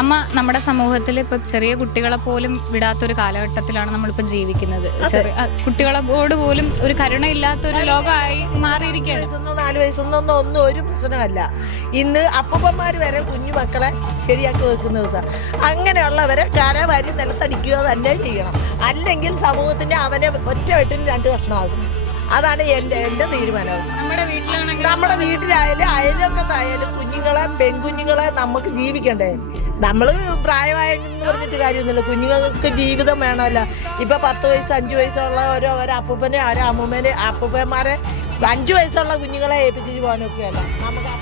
അമ്മ, നമ്മുടെ സമൂഹത്തിൽ ഇപ്പൊ ചെറിയ കുട്ടികളെ പോലും വിടാത്തൊരു കാലഘട്ടത്തിലാണ് നമ്മളിപ്പോൾ ജീവിക്കുന്നത്. കുട്ടികളോട് പോലും ഒരു കരുണയില്ലാത്തൊരു ലോകമായി മാറിയിരിക്കുകയാണ്. 4 വയസ്സൊന്നും ഒന്നും ഒരു പ്രശ്നമല്ല. ഇന്ന് അപ്പൂപ്പന്മാർ വരെ കുഞ്ഞു മക്കളെ ശരിയാക്കി വെക്കുന്ന ദിവസം. അങ്ങനെയുള്ളവരെ കരവാരി നിലത്തടിക്കുക തന്നെ ചെയ്യണം. അല്ലെങ്കിൽ സമൂഹത്തിന് അവനെ ഒറ്റ വെട്ടിന് 2 കഷ്ണമാകും. അതാണ് എൻ്റെ തീരുമാനം. നമ്മുടെ വീട്ടിലായാലും അയലൊക്കത്തായാലും കുഞ്ഞുങ്ങളെ, പെൺകുഞ്ഞുങ്ങളെ നമുക്ക് ജീവിക്കണ്ടേ? നമ്മൾ പ്രായമായെന്ന് പറഞ്ഞിട്ട് കാര്യമൊന്നുമില്ല. കുഞ്ഞുങ്ങൾക്ക് ജീവിതം വേണമല്ലോ. ഇപ്പം 10 വയസ്സ് 5 വയസ്സുള്ള ഓരോ അപ്പൂപ്പനെ അമ്മൂമ്മേനെ അപ്പൂപ്പന്മാരെ 5 വയസ്സുള്ള കുഞ്ഞുങ്ങളെ ഏൽപ്പിച്ചിട്ട് പോകാനൊക്കെയല്ല നമുക്ക്.